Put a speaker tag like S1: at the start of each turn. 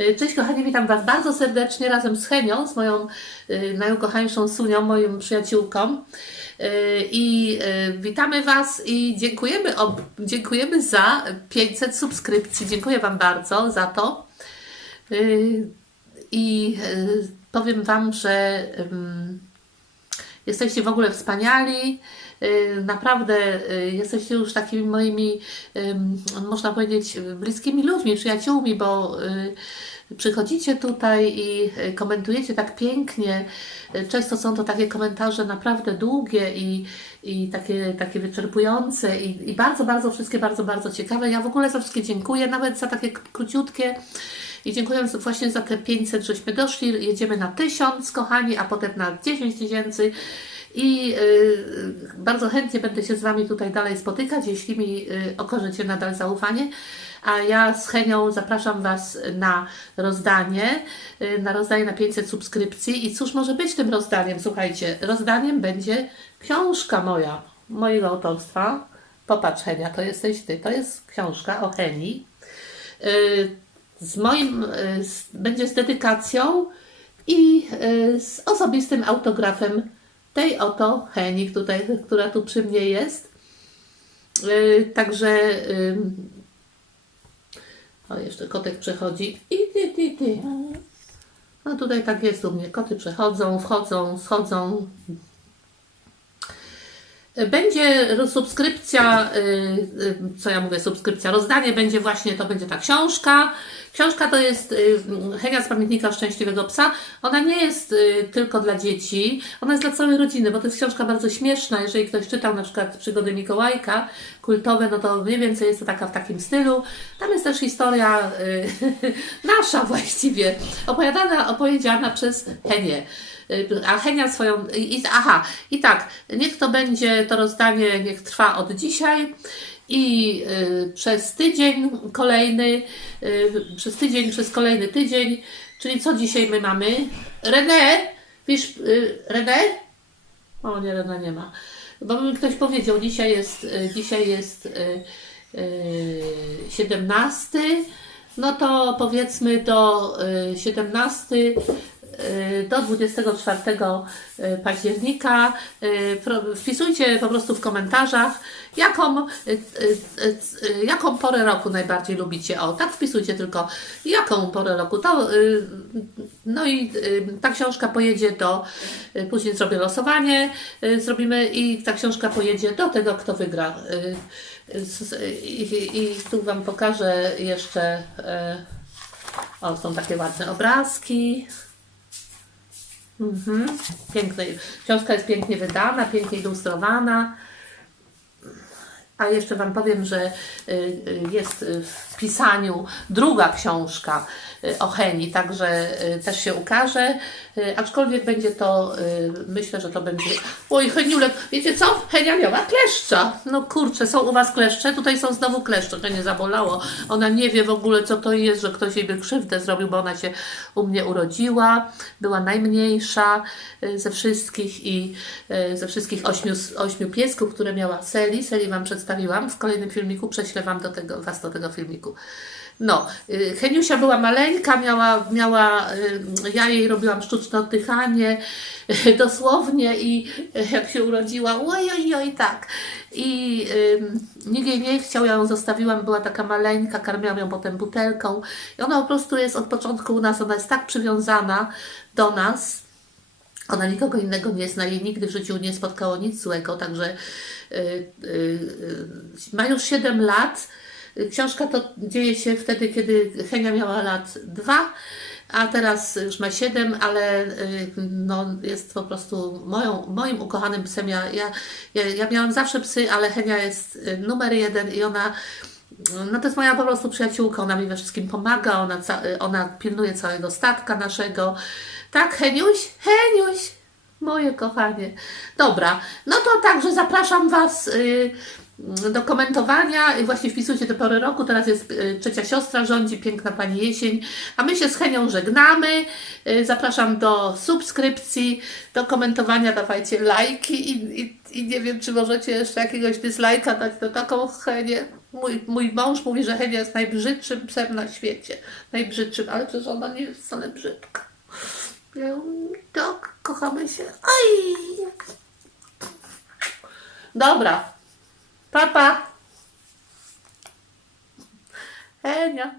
S1: Y, Cześć kochani, witam Was bardzo serdecznie razem z Henią, z moją y, najukochańszą Sunią, moją przyjaciółką. Y, I witamy Was i dziękujemy, dziękujemy za 500 subskrypcji. Dziękuję Wam bardzo za to. I powiem Wam, że jesteście w ogóle wspaniali. Y, Naprawdę y, jesteście już takimi moimi, można powiedzieć, bliskimi ludźmi, przyjaciółmi, bo y, przychodzicie tutaj i komentujecie tak pięknie. Często są to takie komentarze naprawdę długie i, i takie, takie wyczerpujące i, i bardzo, bardzo wszystkie bardzo, bardzo ciekawe. Ja w ogóle za wszystkie dziękuję, nawet za takie króciutkie. I dziękuję właśnie za te 500, żeśmy doszli. Jedziemy na 1000, kochani, a potem na 10 tysięcy. I y, bardzo chętnie będę się z Wami tutaj dalej spotykać, jeśli mi y, okażecie nadal zaufanie. A ja z Henią zapraszam Was na rozdanie, y, na rozdanie na 500 subskrypcji. I cóż może być tym rozdaniem? Słuchajcie, rozdaniem będzie książka moja, mojego autorstwa. Popatrz Henia, to jesteś Ty. To jest książka o Heni. Z moim, będzie z dedykacją i z osobistym autografem tej oto Heni, tutaj, która tu przy mnie jest. Y, Także ym, o, jeszcze kotek przechodzi. I ty, ty, ty. No tutaj tak jest u mnie. Koty przechodzą, wchodzą, schodzą. Będzie subskrypcja, y, y, co ja mówię, subskrypcja, rozdanie będzie właśnie, to będzie ta książka. Książka to jest y, Henia z pamiętnika Szczęśliwego Psa. Ona nie jest tylko dla dzieci, ona jest dla całej rodziny, bo to jest książka bardzo śmieszna. Jeżeli ktoś czytał na przykład Przygody Mikołajka, kultowe, no to mniej więcej jest to taka w takim stylu. Tam jest też historia nasza właściwie, opowiadana, opowiedziana przez Henię. A Henia swoją. I- aha, i tak, niech to będzie to rozdanie, niech trwa od dzisiaj. I y, przez tydzień kolejny, y, przez tydzień, przez kolejny tydzień, czyli co dzisiaj my mamy? René, wiesz, y, René? O nie, René nie ma. Bo mi ktoś powiedział, dzisiaj jest, dzisiaj jest y, y, 17, no to powiedzmy do y, 17 y, do 24 y, października. y, Wpisujcie po prostu w komentarzach, jaką, y, y, y, jaką porę roku najbardziej lubicie. O, tak wpisujcie tylko, jaką porę roku. To, y, no i y, ta książka pojedzie do, y, później zrobię losowanie, y, zrobimy i ta książka pojedzie do tego, kto wygra. Y, y, I, i tu Wam pokażę jeszcze, y, o, są takie ładne obrazki. Mhm. Piękne. Książka jest pięknie wydana, pięknie ilustrowana. A jeszcze Wam powiem, że y, y, jest w pisaniu druga książka y, o Heni, także też się ukaże. Aczkolwiek będzie to, myślę, że to będzie. Oj, Heniulek, wiecie co? Henia miała kleszcza. No kurczę, są u Was kleszcze? Tutaj są znowu kleszcze, to nie zabolało. Ona nie wie w ogóle, co to jest, że ktoś jej by krzywdę zrobił, bo ona się u mnie urodziła. Była najmniejsza ze wszystkich i ze wszystkich ośmiu, ośmiu piesków, które miała Seli. Seli Wam przedstawiłam. W kolejnym filmiku prześlę Wam do tego, Was do tego filmiku. No, y, Heniusia była maleńka, miała, miała, y, ja jej robiłam sztuczne oddychanie, dosłownie i y, jak się urodziła, oj, oj, oj, tak. I y, nikt jej nie chciał, ja ją zostawiłam, była taka maleńka, karmiłam ją potem butelką i ona po prostu jest od początku u nas, ona jest tak przywiązana do nas, ona nikogo innego nie zna, jej nigdy w życiu nie spotkało nic złego, także y, y, y, ma już 7 lat. Y, Książka to dzieje się wtedy, kiedy Henia miała lat 2, a teraz już ma 7, ale y, no, jest po prostu moją, moim ukochanym psem. Ja, ja, ja, miałam zawsze psy, ale Henia jest y, numer jeden i ona no to jest moja po prostu przyjaciółka, ona mi we wszystkim pomaga, ona, ca- ona pilnuje całego statka naszego. Tak, Heniuś? Heniuś! Moje kochanie. Dobra, no to także zapraszam Was y, do komentowania właśnie wpisujcie te pory roku. Teraz jest y, trzecia siostra rządzi, piękna Pani Jesień, a my się z Henią żegnamy. Y, zapraszam do subskrypcji, do komentowania, dawajcie lajki i, i, i nie wiem, czy możecie jeszcze jakiegoś dyslajka dać do taką Henię. Mój, mój mąż mówi, że Henia jest najbrzydszym psem na świecie. Najbrzydszym, ale przecież ona nie jest wcale brzydka. Tak, kochamy się. Aj! Dobra. Papa. Henia.